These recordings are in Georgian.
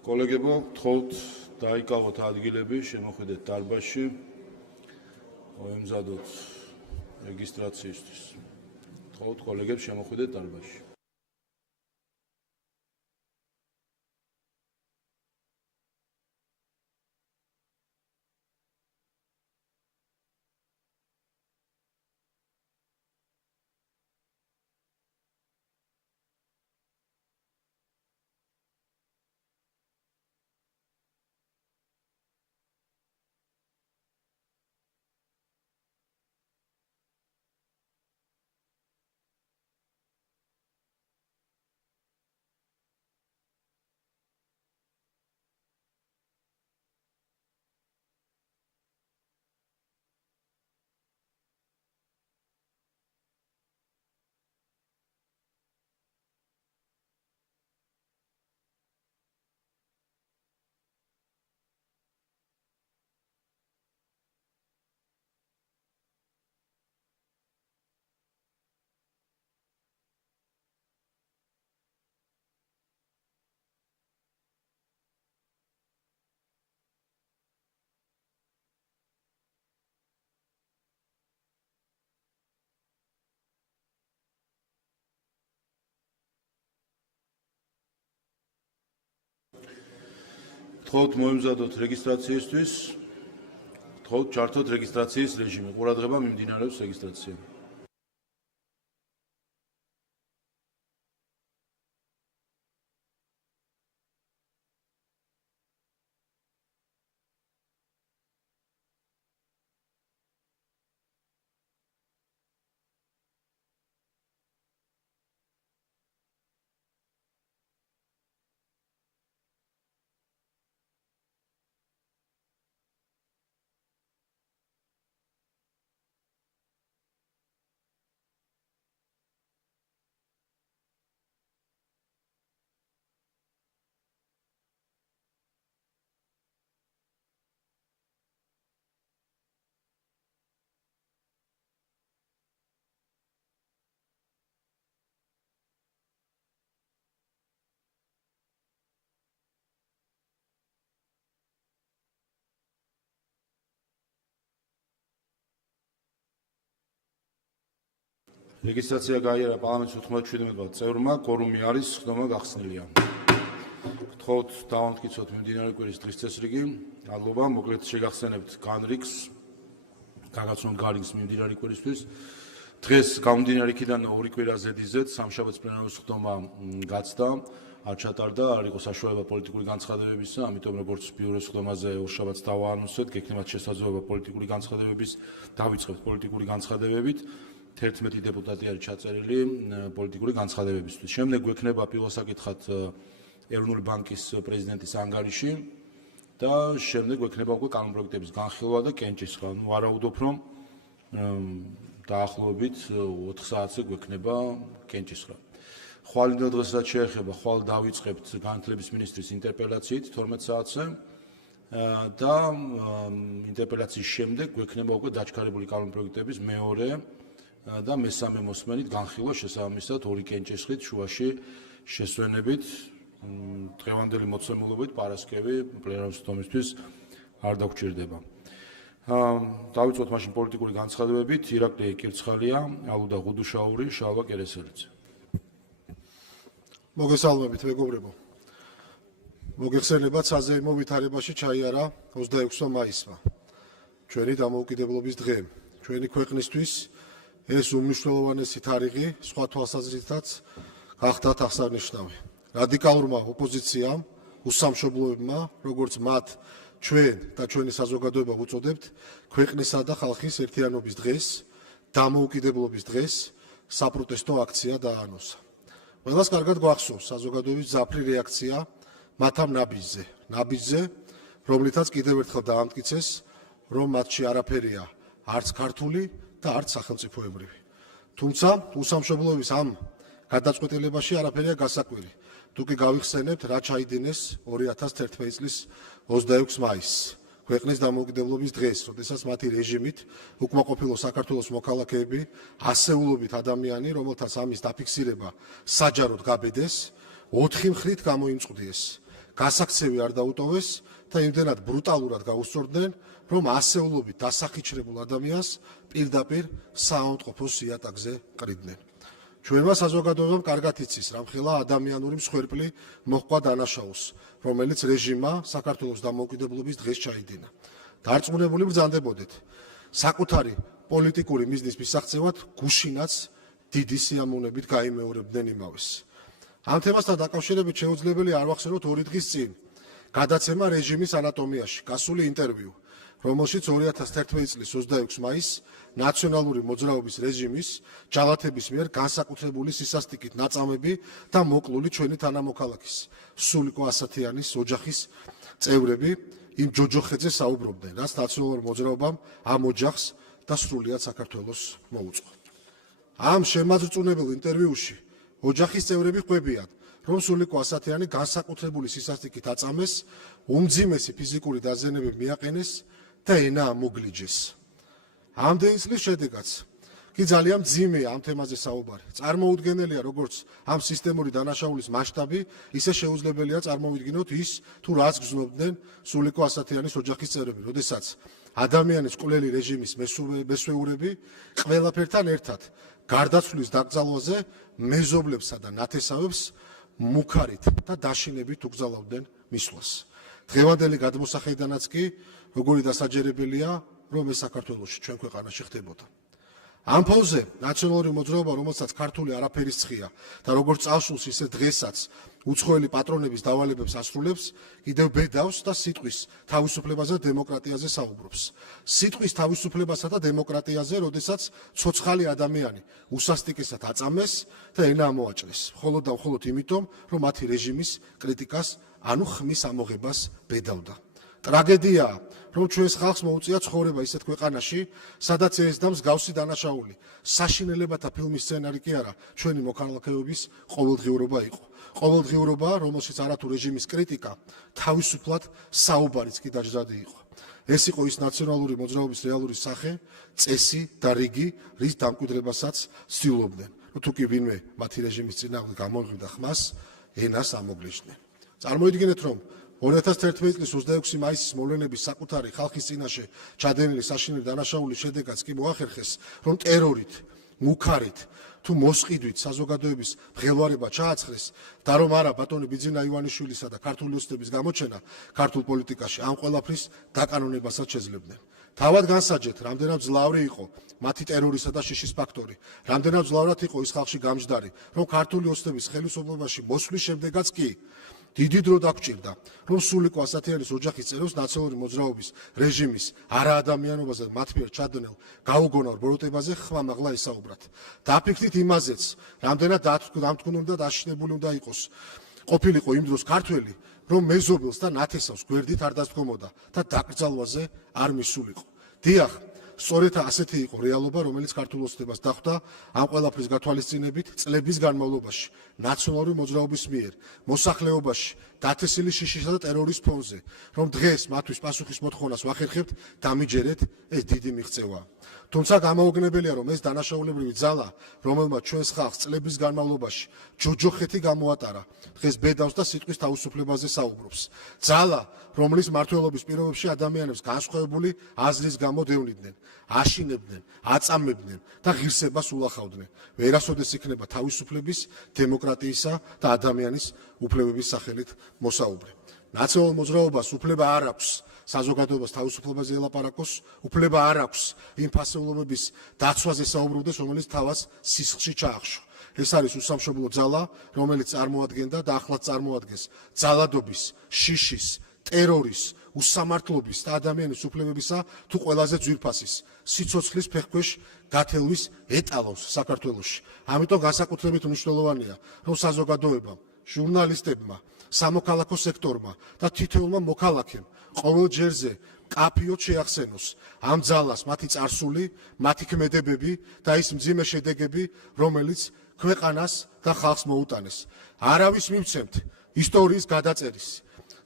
კოლეგებო, გთხოვთ დაიკავოთ ადგილები, შემოხვიდეთ დარბაზში, მოემზადოთ რეგისტრაციისთვის. გთხოვთ კოლეგებს შემოხვიდეთ დარბაზში. გთხოვთ მოემზადოთ რეგისტრაციისთვის, გთხოვთ ჩართოთ რეგისტრაციის რეჟიმი. ყურადღება მიმდინარეობს რეგისტრაცია. რეგისტრაცია გაიარა პარლამენტის 97 წევრმა, კორუმი არის, ხდომა გახსნილია. გთხოვთ დავამტკიცოთ მიმდინარე კვირის დღის წესრიგი, მადლობა, მოკლედ შეგახსენებთ განრიგს, გაგაცნობთ განრიგს მიმდინარე კვირისთვის. დღეს გამომდინარე იქიდან 2 კვირა ზედიზედ სამშაბათს პლენარული ხდომა გაცდა, არ ჩატარდა, არ იყო საშუალება პოლიტიკური განცხადებებისა, ამიტომ როგორც ბიუროს ხდომაზე ორშაბათს დავაანონსეთ, გექნებათ შესაძლებლობა პოლიტიკური განცხადებების, დავიწყებთ პოლიტიკური განცხადებებით. 11 დეპუტატი არის ჩაწერილი პოლიტიკური განცხადებებისთვის. შემდეგ გვექნება პირველ საკითხად ეროვნული ბანკის პრეზიდენტის ანგარიში და შემდეგ გვექნება უკვე კანონპროექტების განხილვა და კენჭისყრა. ვარაუდობ, რომ დაახლოებით 4 საათზე გვექნება კენჭისყრა. ხვალინდელ დღესაც შეეხება, ხვალ დავიწყებთ განათლების მინისტრის ინტერპელაციით 12 საათზე და ინტერპელაციის შემდეგ გვექნება უკვე დაჩქარებული კანონპროექტების მეორე და მესამე მოსმენით განხილვა შესაბამისად 2 კენჭისყრით შუაში შესვენებით დღევანდელი მოცემულობით პარასკევი პლენარული ხდომისთვის არ დაგჭირდება. დავიწყოთ მაშინ პოლიტიკური განცხადებებით. ირაკლი კირცხალია, ალუდა ღუდუშაური, შალვა კერესელიძე. მოგესალმებით მეგობრებო. მოგეხსენებათ საზეიმო ვითარებაში ჩაიარა 26 მაისმა. ჩვენი დამოუკიდებლობის დღე. ჩვენი ქვეყნისთვის ეს უმნიშვნელოვანესი თარიღი სხვა თვალსაზრისითაც გახდათ აღსანიშნავი. რადიკალურმა ოპოზიციამ, უსამშობლოებმა, როგორც მათ ჩვენ და ჩვენი საზოგადოება ვუწოდებთ, ქვეყნისა და ხალხის ერთიანობის დღეს, დამოუკიდებლობის დღეს საპროტესტო აქცია დაანონსა. ყველას კარგად გვახსოვს საზოგადოების მძაფრი რეაქცია მათ ამ ნაბიჯზე, რომლითაც კიდევ ერთხელ დაამტკიცეს, რომ მათში არაფერია არც ქართული და არც სახელმწიფოებრივი. თუმცა უსამშობლოების ამ გადაწყვეტილებაში არაფერია გასაკვირი. თუ კი გავიხსენებთ, რა ჩაიდინეს 2011 წლის 26 მაისს, ქვეყნის დამოუკიდებლობის დღეს, როდესაც მათი რეჟიმით უკმაყოფილო საქართველოს მოქალაქეები, ასეულობით ადამიანი, რომელთაც ამის დაფიქსირება საჯაროდ გაბედეს, 4 მხრით გამოიმწყვდიეს. გასაქცევი არ დაუტოვეს და იმდენად ბრუტალურად გაუსწორდნენ, რომ ასეულობით დასახიჩრებულ ადამიანს პირდაპირ საავადმყოფოს იატაკზე ყრიდნენ. ჩვენმა საზოგადოებამ კარგად იცის, რამხელა ადამიანური მსხვერპლი მოჰყვა დანაშაულს, რომელიც რეჟიმმა საქართველოს დამოუკიდებლობის დღეს ჩაიდინა. დარწმუნებული ბრძანდებოდეთ, საკუთარი პოლიტიკური მიზნის მისაღწევად გუშინაც დიდი სიამოვნებით გაიმეორებდნენ იმავეს. ამ თემასთან დაკავშირებით შეუძლებელი არ ვახსენოთ 2 დღის წინ გადაცემა რეჟიმის ანატომიაში გასული ინტერვიუ, რომელშიც 2011 წლის 26 მაისს ნაციონალური მოძრაობის რეჟიმის ჯალათების მიერ განსაკუთრებული სისასტიკით ნაწამები და მოკლული ჩვენი თანამოქალაქის სულიკო ასათიანის ოჯახის წევრები იმ ჯოჯოხეთზე საუბრობდნენ, რაც ნაციონალურ მოძრაობამ ამ ოჯახს და სრულიად საქართველოს მოუწყო. ამ შემაძრწუნებელ ინტერვიუში ოჯახის წევრები ხვდებიან, რომ სულიკო ასათიანი განსაკუთრებული სისასტიკით აწამეს, უმძიმესი ფიზიკური დაზიანებები მიაყენეს და ენა ამოგლიჯეს. ამდენი წლის შედეგაც კი ძალიან მძიმეა ამ თემაზე საუბარი. წარმოუდგენელია როგორც ამ სისტემური დანაშაულის მასშტაბი, ისე შეუძლებელია წარმოვიდგინოთ ის, თუ რაც გრძნობდნენ სულიკო ასათიანის ოჯახის წევრები, როდესაც ადამიანის კვლელი რეჟიმის მესვეურები ყველაფერთან ერთად გარდაცვლის დაკრძალვაზე მეზობლებსა და ნათესავებს მუქარით და დაშინებით უგზავნდნენ მისვლას. დღევანდელი გადმოსახედიდანაც კი როგორი დასაჯერებელია, რომ ეს საქართველოში ჩვენ ქვეყანაში ხდებოდა. ამ ფონზე ნაციონალური მოძრაობა, რომელსაც ქართული არაფერის ცხია და როგორც წარსულს, ისე დღესაც უცხოელი პატრონების დავალებებს ასრულებს, კიდევ ბედავს და სიტყვის თავისუფლებაზე და დემოკრატიაზე საუბრობს. სიტყვის თავისუფლებასა და დემოკრატიაზე, როდესაც ცოცხალი ადამიანი უსასტიკესად აწამეს და ენა ამოაჭრეს, მხოლოდ და მხოლოდ იმიტომ, რომ მათი რეჟიმის კრიტიკას, ანუ ხმის ამოღებას ბედავდა. ტრაგედიაა, რომ ჩვენს ხალხს მოუწია ცხოვრება ისეთ ქვეყანაში, სადაც ეს და მსგავსი დანაშაული, საშინელებათა ფილმის სცენარი კი არა, ჩვენი მოქალაქეობის ყოველდღიურობა იყო. ყოველდღიურობა, რომელშიც არათუ რეჟიმის კრიტიკა, თავისუფლად საუბარიც კი დაждადი იყო. ეს იყო ის ნაციონალური მოძრაობის რეალური სახე, წესი და რიგი, რის დამკვიდრებასაც ცდილობდნენ. თუ კი ვინმე მათი რეჟიმის წინააღმდეგ გამოიყენებდა ხმას, ენას ამოგლიჯდნენ. წარმოიდგინეთ, რომ 2011 წლის 26 მაისის მოვლენების საკუთარი ხალხის წინაშე ჩადენილი საშინელი დანაშაულის შედეგაც კი მოახერხეს, რომ ტერორით, მუქარით თუ მოსყიდვით საზოგადოების მღელვარება ჩააცხრეს და რომ არა ბატონი ბიძინა ივანიშვილისა და ქართული ოცნების გამოჩენა ქართულ პოლიტიკაში ამ ყველაფრის დაკანონებასაც შეძლებდნენ. თავად განსაჯეთ, რამდენად ძლავრი იყო მათი ტერორისა და შიშის ფაქტორი, რამდენად ძლავრად იყო ის ხალხში გამჯდარი, რომ ქართული ოცნების ხელისუფლებაში მოსვლის შემდეგაც კი დიდი დრო დაგჭირდა, რომ სულიკო ასათიანის ოჯახის წევრებს ნაციონალური მოძრაობის რეჟიმის არაადამიანობაზე და მათ მიერ ჩადენილ გაუგონარ ბოროტებაზე ხმამაღლა ესაუბრათ. დაფიქრდით იმაზეც, რამდენად დამთქმული და დაშინებული უნდა იყოს ყოფილიყო იმ დროს ქართველი, რომ მეზობელს და ნათესავს გვერდით არ დასდგომოდა და დაკრძალვაზე არ მისულიყო. დიახ, სწორედ ასეთი იყო რეალობა, რომელიც ქართულ ოცნებას დახვდა ამ ყველაფრის გათვალისწინებით წლების განმავლობაში ნაციონალური მოძრაობის მიერ მოსახლეობაში დათესილი შიშისა და ტერორის ფონზე, რომ დღეს მათთვის პასუხის მოთხოვნას ვახერხებთ, დამიჯერეთ, ეს დიდი მიღწევაა. თუმცა გამოუგნებელია, რომ ეს დანაშაულებრივი ძალა, რომელმაც ჩვენს ხალხს წლების განმავლობაში ჯოჯოხეთი გამოატარა, დღეს ბედავს და სიტყვის თავისუფლებაზე საუბრობს. ძალა, რომლის მმართველობის პირობებში ადამიანებს განსხვავებული აზრის გამო დევნიდნენ, აშინებდნენ, აწამებდნენ და ღირსებას ულახავდნენ. ვერასოდეს იქნება თავისუფლების, დემოკრატიისა და ადამიანის უფლებების სახელით მოსაუბრე. ნაციონალურ მოძრაობას უფლება არ აქვს საზოგადოებას თავისუფლებაზე ელაპარაკოს, უფლება არ აქვს იმ ფასეულობების დაცვაზე საუბრობდეს, რომელიც თავას სისხლში ჩაახშო. ეს არის უსამშობლო ძალა, რომელიც წარმოადგენდა და ახლაც წარმოადგენს ძალადობის, შიშის, ტერორის, უსამართლობის და ადამიანის უფლებებისა თუ ყველაზე ძვირფასის სიცოცხლის ფეხქვეშ გათელვის ეტალონს საქართველოში. ამიტომ განსაკუთრებით მნიშვნელოვანია, რომ საზოგადოებამ, ჟურნალისტებმა, სამოქალაქო სექტორმა და თითოეულმა მოქალაქემ ყოველ ჯერზე კაფიოდ შეახსენოს ამ ძალას მათი წარსული, მათი ქმედებები და ის მძიმე შედეგები, რომელიც ქვეყანას და ხალხს მოუტანეს. არავის მივცემთ ისტორიის გადაწერის,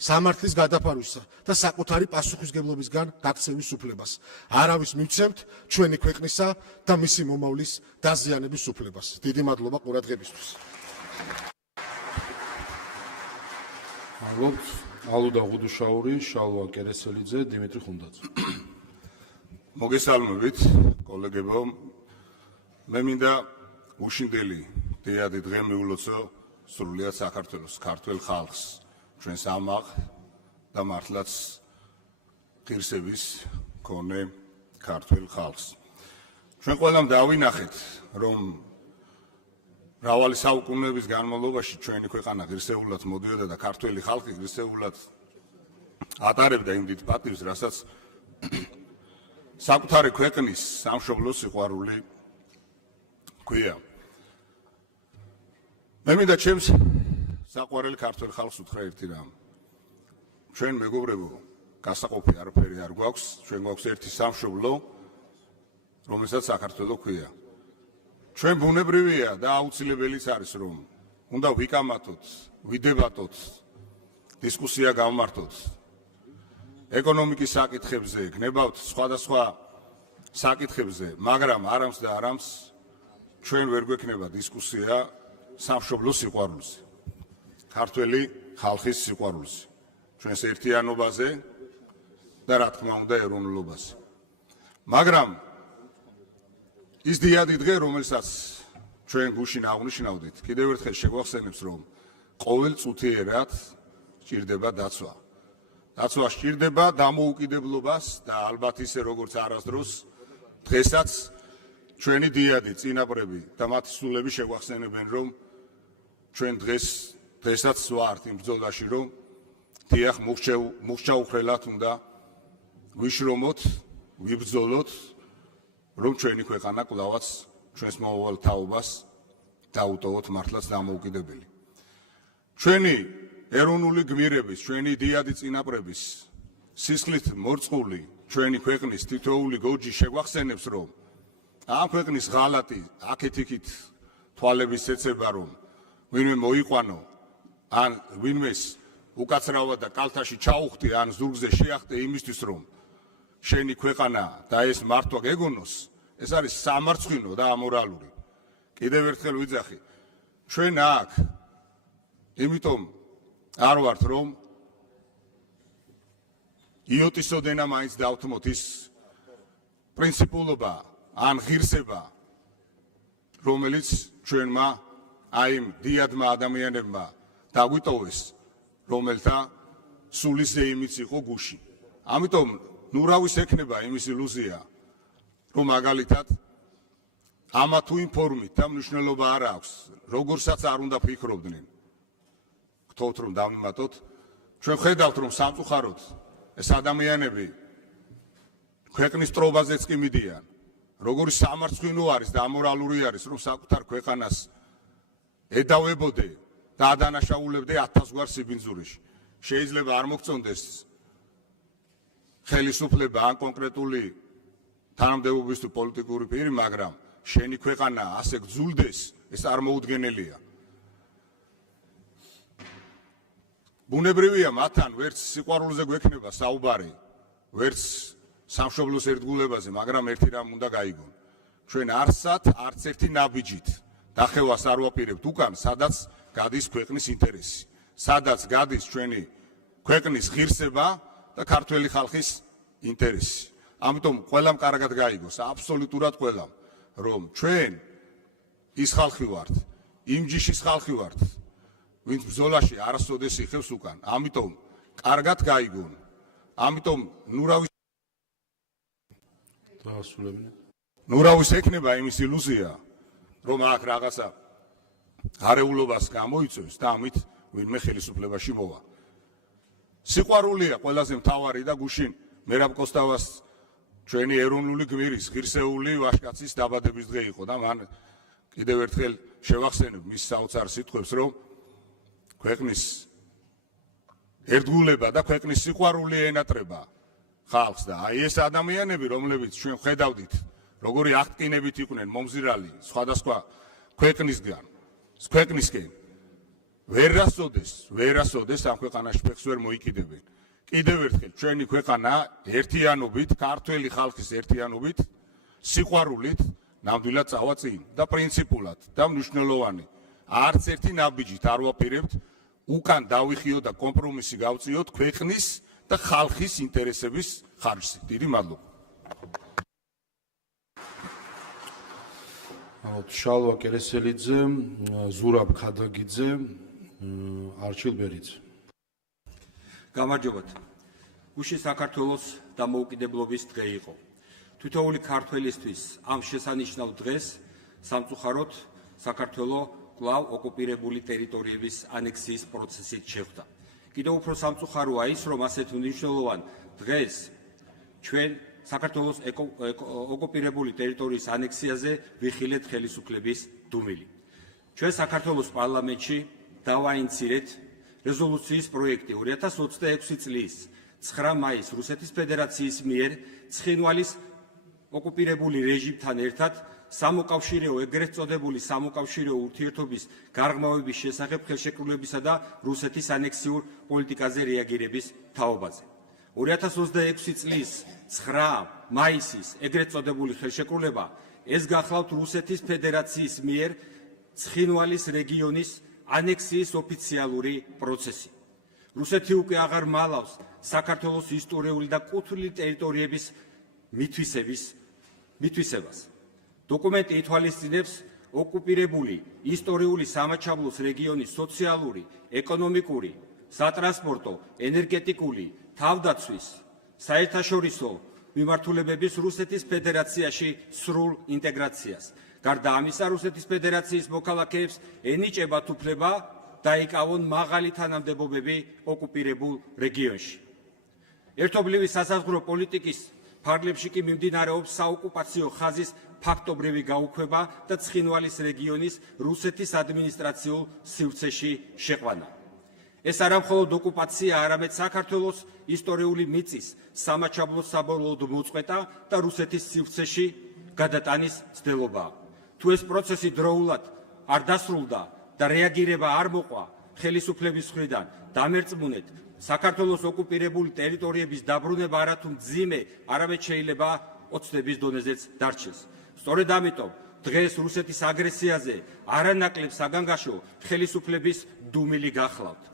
სამართლის გადაფარვისა და საკუთარი პასუხისგებლობისგან გაქცევის უფლებას. არავის მივცემთ ჩვენი ქვეყნისა და მისი მომავლის დაზიანების უფლებას. დიდი მადლობა ყურადღებისთვის. მადლობთ. ალუდა ღუდუშაური, შალვა კერესელიძე, დიმიტრი ხუნდაძე. მოგესალმებით, კოლეგებო. მე მინდა უშინდელი დიადი დღე მიულოცო სრულიად საქართველოს, ქართულ ხალხს, ჩვენს ამაღ და მართლაც ღირსების მქონე ქართულ ხალხს. ჩვენ ყველამ დავინახეთ, რომ მრავალი საუკუნეების განმავლობაში ჩვენი ქვეყანა ღირსეულად მოდიოდა და ქართული ხალხი ღირსეულად ატარებდა იმ დიდ პატივს, რასაც საკუთარი ქვეყნის სამშობლოს სიყვარული ქვია. მე მინდა ჩემს საყვარელ ქართულ ხალხს უთხრა ერთი რამ. ჩვენ მეგობრებო, გასაყოფი არაფერი არ გვაქვს, ჩვენ გვაქვს ერთი სამშობლო, რომელსაც საქართველო ქვია. ჩვენ ბუნებრივია და აუცილებელიც არის, რომ უნდა ვიკამათოთ, ვიდებატოთ, დისკუსია გავმართოთ ეკონომიკის საკითხებზე, გნებავთ სხვადასხვა საკითხებზე, მაგრამ არამს და არამს ჩვენ ვერ გვექნება დისკუსია სამშობლოს სიყვარულზე, ქართველი ხალხის სიყვარულზე, ჩვენს ერთიანობაზე და რა თქმა უნდა ეროვნულობაზე. მაგრამ ის დიადი დღე, რომელსაც ჩვენ გუშინ აღნიშნავდით, კიდევ ერთხელ შეგვახსენებს, რომ ყოველ წუთიერად სჭირდება დაცვა. დაცვა სჭირდება დამოუკიდებლობას და ალბათ ისე როგორც არასდროს დღესაც ჩვენი დიადი, წინაპრები და მათი სულები შეგვახსენებენ, რომ ჩვენ დღესაც ვართ იმ ბრძოლაში, რომ დიახ მუხჩაუხრელად უნდა ვიშრომოთ, ვიბრძოლოთ, რომ ჩვენი ქვეყანა კლავაც ჩვენს მომავალ თაობას დაუტოვოთ მართლაც დამოუკიდებელი. ჩვენი ეროვნული გმირების, ჩვენი დიადი წინაპრების სისხლით მორწყული ჩვენი ქვეყნის თითოეული გოჯი შეგვახსენებს, რომ ამ ქვეყნის ღალატი აქეთ-იქით თვალების ეცება, რომ ვინმე მოიყვანო, ან ვინმეს უკაცრავად და კალთაში ჩაუხტი, ან ზურგზე შეახტე იმისთვის, რომ შენი ქვეყანა და ეს მართვა გეგონოს, ეს არის სამარცხვინო და ამორალური. კიდევ ერთხელ ვიძახი, ჩვენ აქ იმიტომ არ ვართ, რომ იოტისოდენა მაინც დავთმოთ ის პრინციპულობა ან ღირსება, რომელიც ჩვენმა აი იმ დიადმა ადამიანებმა დაგვიტოვეს, რომელთა სულის ზეიმიც იყო გუში. ამიტომ ნურავის ექნება იმის ილუზია, რომ მაგალითად ამა თუ იმ ფორმით და მნიშვნელობა არ აქვს, როგორცაც არ უნდა ფიქრობდნენ. გთხოვთ რომ დავიმატოთ, ჩვენ ხედავთ, რომ სამწუხაროდ ეს ადამიანები ქვეყნის ტრობაზეც კი მიდიან, როგორი სამარცხვინო არის და ამორალური არის, რომ საკუთარ ქვეყანას ედავებოდე და ადანაშაულებდე 1000 გვარ სიბინძურეში. შეიძლება არ მოგწონდეს ხელისუფლება ან კონკრეტული თანამდებობის თუ პოლიტიკური პირი, მაგრამ შენი ქვეყანა ასე გძულდეს, ეს არ მოუდგენელია. ბუნებრივია მათთან ვერც სიყვარულზე გვექნება საუბარი, ვერც სამშობლოს ერთგულებაზე, მაგრამ ერთი რამ უნდა გაიგონ. ჩვენ არსად არც ერთი ნაბიჯით დახევას არ ვაპირებთ უკან, სადაც გადის ქვეყნის ინტერესი, სადაც გადის ჩვენი ქვეყნის ღირსება და ქართველი ხალხის ინტერესი. ამიტომ ყველამ კარგად გაიგოს, აბსოლუტურად ყველამ, რომ ჩვენ ის ხალხი ვართ, იმ ჯიშის ხალხი ვართ, ვინც ბრძოლაში არასოდეს იხევს უკან. ამიტომ კარგად გაიგონ. ამიტომ ნურავის ექნება იმის ილუზია, რომ აქ რაღაცა არეულობას გამოიწვევს და ამით ვინმე ხელისუფლებაში მოვა. სიყვარულია ყველაზე მთავარი და გუშინ მერაბ კოსტავას ჩვენი ეროვნული გმირის, ღირსეული ვაჟკაცის დაბადების დღე იყო და მან კიდევ ერთხელ შევახსენებ მის საოცარ სიტყვებს, რომ ქვეყნის ერთგულება და ქვეყნის სიყვარული ენატრება ხალხს და აი ეს ადამიანები, რომლებიც ჩვენ ხედავდით, როგორი აღტკინებით იყვნენ მომზირალი სხვადასხვა ქვეყნისკენ, ვერასოდეს ამ ქვეყანაში ფეხს ვერ მოიკიდებენ. კიდევ ერთხელ ჩვენი ქვეყანა ერთიანობით, ქართველი ხალხის ერთიანობით, სიყვარულით ნამდვილად წავა წინ და პრინციპულად და მნიშვნელოვანი. არც ერთი ნაბიჯით არ ვაპირებთ უკან დავიხიოთ და კომპრომისი გავწიოთ ქვეყნის და ხალხის ინტერესების ხარჯზე. დიდი მადლობა. შალვა კერესელიძე, ზურაბ ქადაგიძე, არჩილ ბერიძე. გამარჯობათ. გუშინ საქართველოს დამოუკიდებლობის დღე იყო. თითოეული ქართველისთვის ამ შესანიშნავ დღეს სამწუხაროდ საქართველოს კვლავ ოკუპირებული ტერიტორიების ანექსიის პროცესით შეხვდა. კიდევ უფრო სამწუხაროა ის, რომ ასეთ მნიშვნელოვან დღეს ჩვენ საქართველოს ოკუპირებული ტერიტორიის ანექსიაზე ვიხილეთ ხელისუფლების დუმილი. ჩვენ საქართველოს პარლამენტში დავაინცირეთ რეზოლუციის პროექტი 2026 წლის 9 მაისს რუსეთის ფედერაციის მიერ ცხინვალის ოკუპირებული რეჟიმთან ერთად სამოკავშირეო ეგრეთ წოდებული სამოკავშირეო ურთიერთობის გარღვევების შესახებ ხელშეკრულებისა და რუსეთის ანექსიურ პოლიტიკაზე რეაგირების თაობაზე. 2026 წლის 9 მაისის ეგრეთ წოდებული ხელშეკრულება ეს გახლავთ რუსეთის ფედერაციის მიერ ცხინვალის რეგიონის ანექსიის ოფიციალური პროცესი. რუსეთი უკვე აღარ მალავს საქართველოს ისტორიული და კუთვნილი ტერიტორიების მითვისებას. დოკუმენტი ითვალისწინებს ოკუპირებული ისტორიული სამაჩაბლოს რეგიონის სოციალური, ეკონომიკური, სატრანსპორტო, ენერგეტიკული, თავდაცვის, საერთაშორისო მიმართულებების რუსეთის ფედერაციაში სრულ ინტეგრაციას. გარდა ამისა, რუსეთის ფედერაციის მოქალაქეებს ენიჭებათ უფლება დაიკავონ მაღალი თანამდებობები ოკუპირებულ რეგიონში. ერთობლივი სასაზღვრო პოლიტიკის ფარგლებში კი მიმდინარეობს საოკუპაციო ხაზის ფაქტობრივი გაუქმება და ცხინვალის რეგიონის რუსეთის ადმინისტრაციულ სივრცეში შეყვანა. ეს არა მხოლოდ ოკუპაცია, არამედ საქართველოს ისტორიული მიწის სამაჩაბლოს საბოლოოდ მოწყვეტა და რუსეთის სივრცეში გადატანის მცდელობაა. თუ ეს პროცესი დროულად არ დასრულდა და რეაგირება არ მოყვა ხელისუფლების მხრიდან, დამერწმუნეთ, საქართველოს ოკუპირებული ტერიტორიების დაბრუნება არათუ მძიმე, არამედ შეიძლება ოცნების დონეზეც დარჩეს. სწორედ ამიტომ დღეს რუსეთის აგრესიაზე არანაკლებ საგანგაშო ხელისუფლების დუმილი გახლავთ.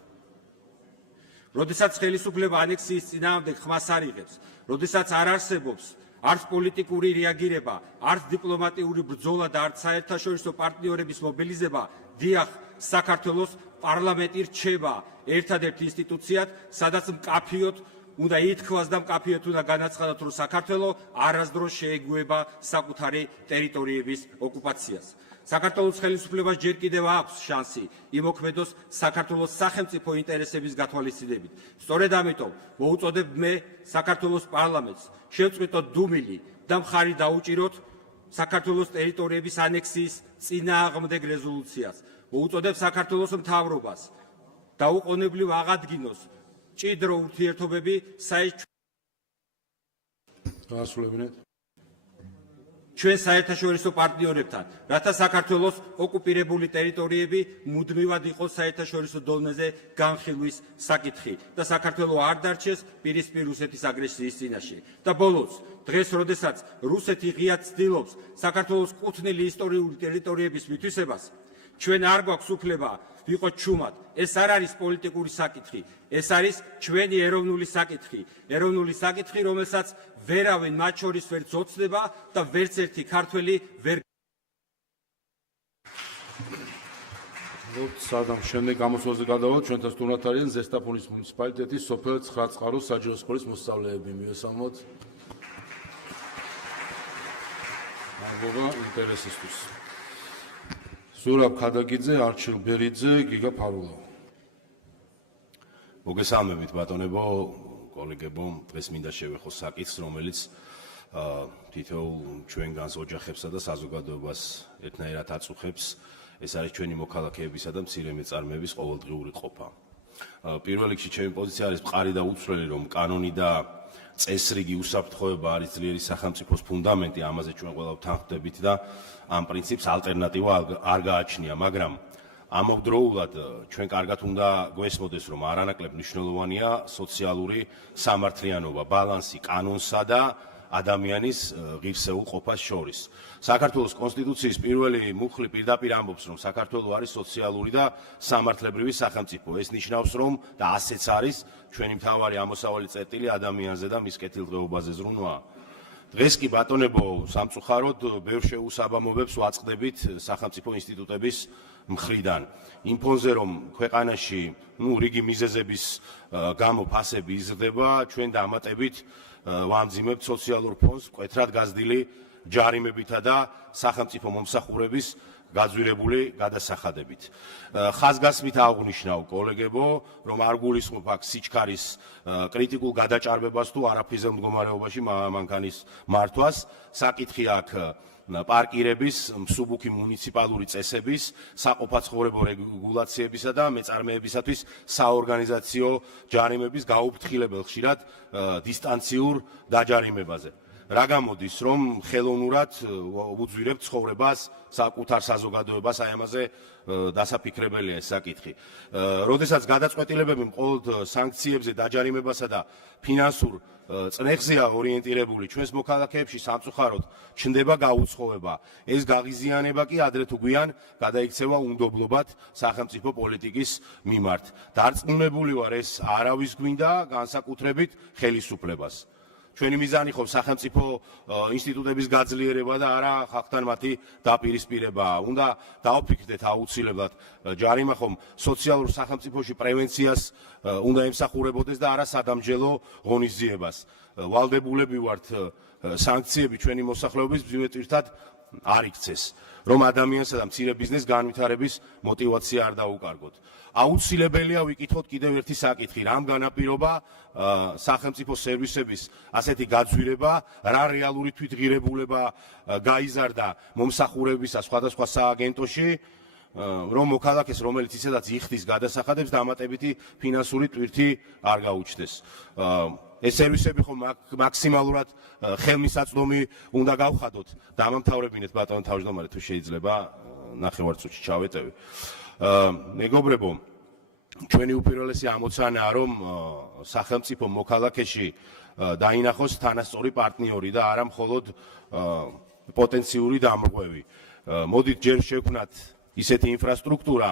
როდესაც ხელისუფლება ანექსიის წინააღმდეგ ხმას არ იღებს, როდესაც არ არსებობს არც პოლიტიკური რეაგირება, არც დიპლომატიური ბრძოლა და არც საერთაშორისო პარტნიორების მობილიზება, დიახ, საქართველოს პარლამენტი რჩება ერთადერთ ინსტიტუციად, სადაც მკაფიოდ უნდა ითქვას და მკაფიოდ უნდა განაცხადოთ, რომ საქართველოს არასდროს შეეგუება საკუთარი ტერიტორიების ოკუპაციას. საქართველოს ხელისუფლებას ჯერ კიდევ აქვს შანსი იმოქმედოს საქართველოს სახელმწიფო ინტერესების გათვალისწინებით. სწორედ ამიტომ მოუწოდებ მე საქართველოს პარლამენტს შევწყვიტოთ დუმილი და მხარი დაუჭიროთ საქართველოს ტერიტორიების ანექსიის წინააღმდეგ რეზოლუციას. მოუწოდებ საქართველოს მთავრობას დაუყოვნებლივ აღადგინოს მჭიდრო ურთიერთობები ჩვენ საერთაშორისო პარტნიორებთან, რათა საქართველოს ოკუპირებული ტერიტორიები მუდმივად იყოს საერთაშორისო დონეზე განხილვის საკითხი და საქართველოს არ დარჩეს პირისპირ რუსეთის აგრესიის წინაშე. და ბოლოს, დღეს, როდესაც რუსეთი ღიად ცდილობს საქართველოს კუთვნილი ისტორიული ტერიტორიების მითვისებას, ჩვენ არ გვაქვს უფლება ვიყოთ ჩუმად. ეს არ არის პოლიტიკური საკითხი, ეს არის ჩვენი ეროვნული საკითხი, რომელსაც ვერავინ მათ შორის ვერ ძოცდება და ვერც ერთი ქართველი ვერ სადგომ შემდეგ გამოსვლაზე გადავალთ ჩვენთან სტუმრად არიან ზესტაფონის მუნიციპალიტეტის სოფელ ცხრაწყაროს საჯარო სკოლის მოსწავლეები. მივესალმოთ. მადლობა ინტერესისთვის. ზურაბ ქადაგიძე, არჩილ ბერიძე, გიგა ფარულო. მოგესალმებით ბატონებო, კოლეგებო, დღეს მინდა შევეხო საკითხს, რომელიც თითოეულ ჩვენგანს ოჯახებსა და საზოგადოებას ერთნაირად აწუხებს. ეს არის ჩვენი მოქალაქეებისა და მცირე მეწარმეების ყოველდღიური ყოფა. პირველ რიგში ჩემი პოზიცია არის მყარი და უცვლელი, რომ კანონი და წესრიგი უსაფრთხოება არის ძლიერი სახელმწიფოს ფუნდამენტი, ამაზე ჩვენ ყველა ვთანხმდებით და ამ პრინციპს ალტერნატივა არ გააჩნია, მაგრამ ამავდროულად ჩვენ კარგად უნდა გვესმოდეს, რომ არანაკლებ მნიშვნელოვანია სოციალური სამართლიანობა, ბალანსი კანონსა და ადამიანის ღირსეულ ყოფას შორის. საქართველოს კონსტიტუციის პირველი მუხლი პირდაპირ ამბობს, რომ საქართველო არის სოციალური და სამართლებრივი სახელმწიფო. ეს ნიშნავს, რომ და ასეც არის ჩვენი მთავარი ამოსავალი წერტილი ადამიანზე და მის კეთილდღეობაზე ზრუნვაა. დღეს კი ბატონებო სამწუხაროდ ბევრ შეუსაბამობებს ვაწყდებით სახელმწიფო ინსტიტუტების მხრიდან. იმ ფონზე რომ ქვეყანაში რიგი მიზეზების გამო ფასები იზრდება, ჩვენ დამატებით ვამძიმებთ სოციალურ ფონდს მკვეთრად გაზრდილი ჯარიმებითა და სახელმწიფო მომსახურების გაძვირებული გადასახადებით. ხაზგასმით აღვნიშნავ კოლეგებო, რომ არ გულისხმობ აქ სიჩქარის კრიტიკულ გადაჭარბებას თუ არაფრიზე მდგომარეობაში მანქანის მართვას. საკითხი აქ პარკირების, მსუბუქი მუნიციპალური წესების, საყოფაცხოვრებო რეგულაციებისა და მეწარმეებისათვის საორგანიზაციო ჯარიმების გაუფრთხილებელ ხშირად დისტანციურ დაჯარიმებაზე. რა გამოდის, რომ ხელოვნურად უძვირებთ ცხოვრებას, საკუთარ საზოგადოებას, აი ამაზე დასაფიქრებელია ეს საკითხი. როდესაც გადაწყვეტილებები მხოლოდ სანქციებზე, დაჯარიმებასა და ფინანსურ წნეხზეა ორიენტირებული, ჩვენს მოქალაქეებში სამწუხაროდ ჩნდება გაუცხოება. ეს გაღიზიანება კი ადრე თუ გვიან გადაიქცევა უნდობლობად სახელმწიფო პოლიტიკის მიმართ. დარწმუნებული ვარ, ეს არავის გვინდა განსაკუთრებით ხელისუფლებას. ჩვენი მიზანი ხო სახელმწიფო ინსტიტუტების გაძლიერება და არა ხალხთან მათი დაპირისპირებაა. უნდა დავფიქრდეთ აუცილებლად ჯარიმა ხომ სოციალურ სახელმწიფოში პრევენციას უნდა ემსახურებოდეს და არა სადამჯელო ღონისძიებას. ვალდებულები ვართ სანქციები ჩვენი მოსახლეობის ბრძვით არ იქცეს, რომ ადამიანსა და მცირე ბიზნეს განვითარების მოტივაცია არ დაუკარგოთ. აუცილებელია ვიკითხოთ კიდევ ერთი საკითხი, რამ განაპირობა სახელმწიფო სერვისების ასეთი გაძვირება, რა რეალური თვითღირებულება გაიზარდა მომსახურებისა სხვადასხვა სააგენტოში, რომ მოქალაქეს, რომელიც ისედაც იხდის გადასახადებს, დამატებითი ფინანსური ტვირთი არ გაუჩნდეს. ეს სერვისები ხომ მაქსიმალურად ხელმისაწვდომი უნდა გავხადოთ. დამამთავრებინეთ ბატონო თავმჯდომარე, თუ შეიძლება ნახევარწუთში ჩავეტევი. მეგობრებო, ჩვენი უპირველესი ამოცანაა, რომ სახელმწიფო მოქალაქეში დაინახოს თანასწორი პარტნიორი და არა მხოლოდ პოტენციური დამრღვევი. მოდით ჯერ შევქმნათ ისეთი ინფრასტრუქტურა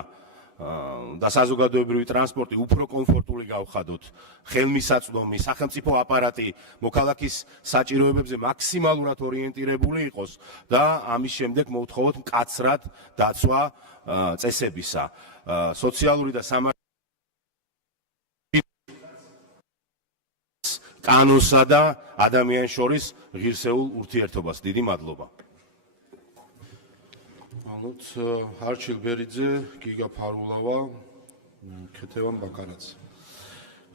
და საზოგადოებრივი ტრანსპორტი უფრო კომფორტული გავხადოთ, ხელმისაწვდომი, სახელმწიფო აპარატი მოქალაქის საჭიროებებზე მაქსიმალურად ორიენტირებული იყოს და ამის შემდეგ მოვთხოვოთ მკაცრად დაცვა წესებისა. სოციალური და კანონსა და ადამიანს შორის ღირსეულ ურთიერთობას. დიდი მადლობა. არჩილ ბერიძე, გიგა ფარულავა, ქეთევან ბაკარაძე.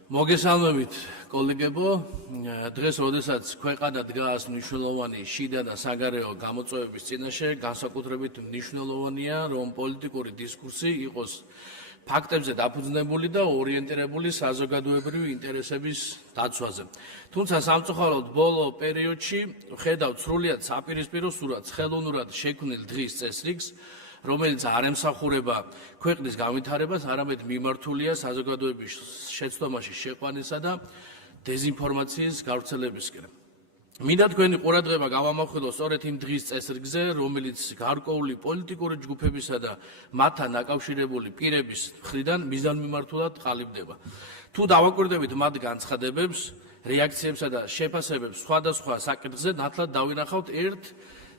მოგესალმებით, კოლეგებო. დღეს, როდესაც ქვეყანა დგას მნიშვნელოვანი შიდა და საგარეო გამოწვევების წინაშე, განსაკუთრებით მნიშვნელოვანია, რომ პოლიტიკური დისკურსი იყოს ფაქტებზე დაფუძნებული და ორიენტირებული საზოგადოებრივი ინტერესების დაცვაზე. თუმცა სამწუხაროდ ბოლო პერიოდში ვხედავთ სრულიად საპირისპირო სურათს ხელოვნურად შექმნილ დღის წესრიგს, რომელიც არ ემსახურება ქვეყნის განვითარებას, არამედ მიმართულია საზოგადოების შეცდომაში შეყვანისა და დეზინფორმაციის გავრცელებისკენ. მინდა თქვენი ყურადღება გავამახვილოს სწორედ იმ დღის წესრიგზე, რომელიც გარკვეული პოლიტიკური ჯგუფებისა და მათთან დაკავშირებული პირების მხრიდან მიზანმიმართულად ყალიბდება. თუ დავაკვირდებით მათ განცხადებებს, რეაქციებსა და შეფასებებს სხვადასხვა საკითხზე, ნათლად დავინახავთ ერთ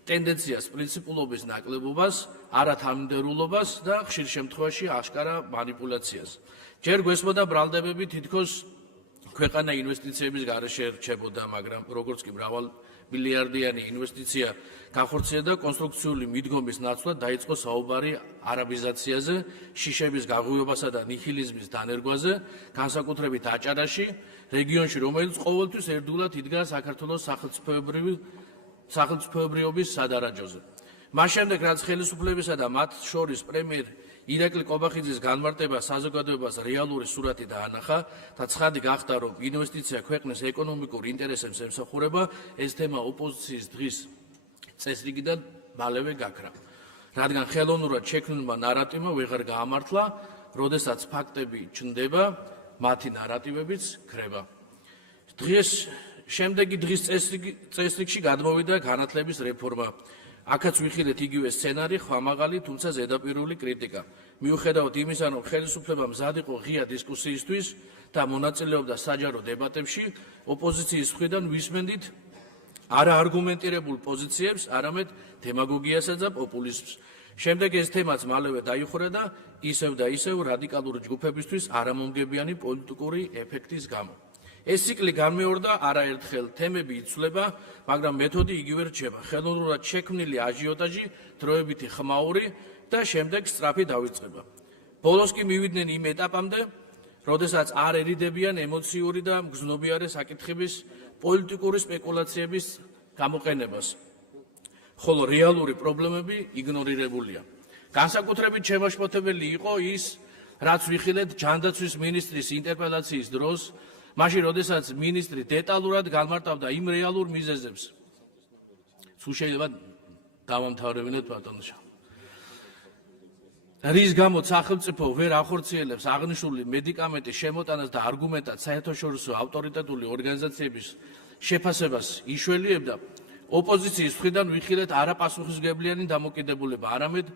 ტენდენციას, პრინციპულობის ნაკლებობას, არათანმიმდევრულობას და ხშირ შემთხვევაში აშკარა მანიპულაციას. ჯერ გვესმოდა ბრალდებები თითქოს ქვეყანა ინვესტიციების გარეშე რჩებოდა, მაგრამ როგორც კი მრავალ მილიარდიანი ინვესტიცია განხორციელდა და კონსტრუქციული მიდგომის ნაცვლად დაიწყო საუბარი არაბიზაციაზე, შიშების გაღვივებასა და ნიჰილიზმის დანერგვაზე, განსაკუთრებით აჭარაში, რეგიონში, რომელიც ყოველთვის ერთდროულად იდგა საქართველოს სახელმწიფოებრიობის სადარაჯოზე. მას შემდეგ, რაც ხელისუფლებისა და მათ შორის პრემიერ ირაკლი კობახიძის განმარტება საზოგადოებას რეალური სურათი დაანახა და ცხადი გახდა, რომ ინვესტიცია ქვეყნის ეკონომიკურ ინტერესებს ემსახურება, ეს თემა ოპოზიციის დღის წესრიგიდან მალევე გაქრა. რადგან ხელოვნურად შექმნილმა ნარატივმა ვეღარ გაამართლა, როდესაც ფაქტები ჩნდება, მათი ნარატივებიც ქრება. დღეს შემდეგი დღის წესრიგში გადმოვიდა განათლების რეფორმა. აქაც ვიხილეთ იგივე სცენარი, ხმამაღალი, თუმცა ზედაპირული კრიტიკა. მიუხედავად იმისა, რომ ხელისუფლება მზად იყო ღია დისკუსიისთვის და მონაწილეობდა საჯარო დებატებში, ოპოზიციის მხრიდან ვისმენდით არა არგუმენტირებულ პოზიციებს, არამედ დემაგოგიასა და პოპულიზმს. შემდეგ ეს თემაც მალევე დაიხურა და ისევ რადიკალური ჯგუფებისთვის არამომგებიანი პოლიტიკური ეფექტის გამო. ეს ციკლი განმეორდა არაერთხელ, თემები იცვლება, მაგრამ მეთოდი იგივე რჩება. ხელოვნურად შექმნილი აჟიოტაჟი, დროებითი ხმაური და შემდეგ სწრაფი დავიწყება. ბოლოს კი მივიდნენ იმ ეტაპამდე, როდესაც არ ერიდებიან ემოციური და მგზნობიარე საკითხების პოლიტიკური სპეკულაციების გამოყენებას, ხოლო რეალური პრობლემები იგნორირებულია. განსაკუთრებით შემაშფოთებელი იყო ის, რაც ვიხილეთ ჯანდაცვის მინისტრის ინტერპელაციის დროს, მაშინ, როდესაც მინისტრი დეტალურად განმარტავდა იმ რეალურ მიზეზებს. სულ შეიძლება დავამთავრებინეთ ბატონო. რის გამოც სახელმწიფო ვერ ახორციელებს აღნიშნული მედიკამენტის შემოტანას და არგუმენტად საერთაშორისო ავტორიტეტული ორგანიზაციების შეფასებას იშველიებდა, ოპოზიციის მხრიდან ვიხილეთ არაპასუხისმგებლიანი დამოკიდებულება, არამედ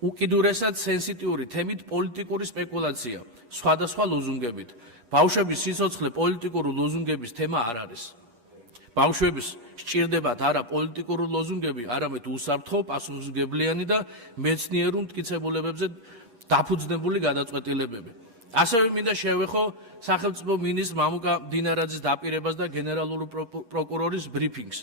უკიდურესად სენსიტიური თემით პოლიტიკური სპეკულაცია, სხვადასხვა ლოზუნგებით. ბავშვების სიცოცხლე პოლიტიკური ლოზუნგების თემა არ არის. ბავშვების სჭირდებათ არა პოლიტიკური ლოზუნგები, არამედ უსაფრთხო, პასუხისმგებლიანი და მეცნიერულ მტკიცებულებებზე დაფუძნებული გადაწყვეტილებები. ასევე მინდა შევეხო სახელმწიფო მინისტრ მამუკა დინარაძის დაპირებას და გენერალური პროკურორის ბრიფინგს.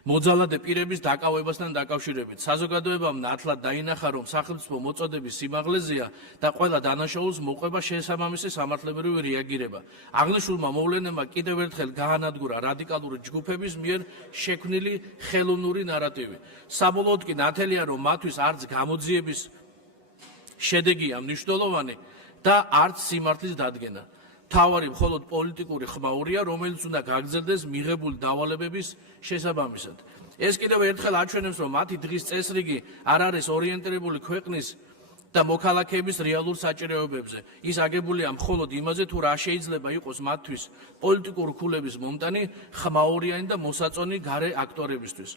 მოძალადე პირების დაკავებასთან დაკავშირებით საზოგადოებამ ნათლად დაინახა, რომ სახელმწიფო მოწოდების სიმაღლეზეა და ყველა დანაშაულს მოყვება შესაბამისი სამართლებრივი რეაგირება. აღნიშნულმა მოვლენებმა კიდევ ერთხელ გაანადგურა რადიკალური ჯგუფების მიერ შექმნილი ხელოვნური ნარატივი. საბოლოოდ კი ნათელია, რომ მათთვის არც გამოძიების შედეგია მნიშვნელოვანი და არც სიმართლის დადგენა. თავარი მხოლოდ პოლიტიკური ხმაურია, რომელიც უნდა გაგრძელდეს მიღებული დავალებების შესაბამისად. ეს კიდევ ერთხელ აჩვენებს, რომ მათი დღის წესრიგი არ არის ორიენტირებული ქვეყნის და მოქალაქეების რეალურ საჭიროებებზე. ის აგებულია მხოლოდ იმაზე, თუ რა შეიძლება იყოს მათთვის პოლიტიკური ქულების მომტანი, ხმაურიანი და მოსაწონი გარე აქტორებისთვის.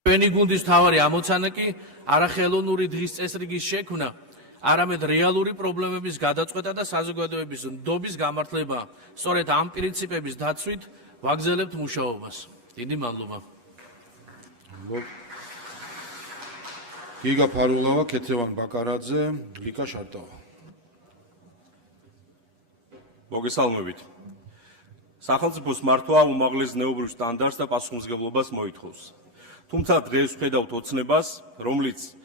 ჩვენი გუნდის თავარი ამოცანა კი არახელოვნური დღის წესრიგის შექმნა, არამედ რეალური პრობლემების გადაწყვეტა და საზოგადოების ნდობის გამართლება. სწორედ ამ პრინციპების დაცვით ვაგრძელებთ მუშაობას. დიდი მადლობა. გიგა ფარულავა, ქეთევან ბაკარაძე, ლიკა შარტავა. მოგესალმებით. სახელმწიფოს მართვა უმაღლეს ზნეობრივ სტანდარტს და პასუხისმგებლობას მოითხოვს. თუმცა დღეს ვხედავთ ოცნებას, რომელიც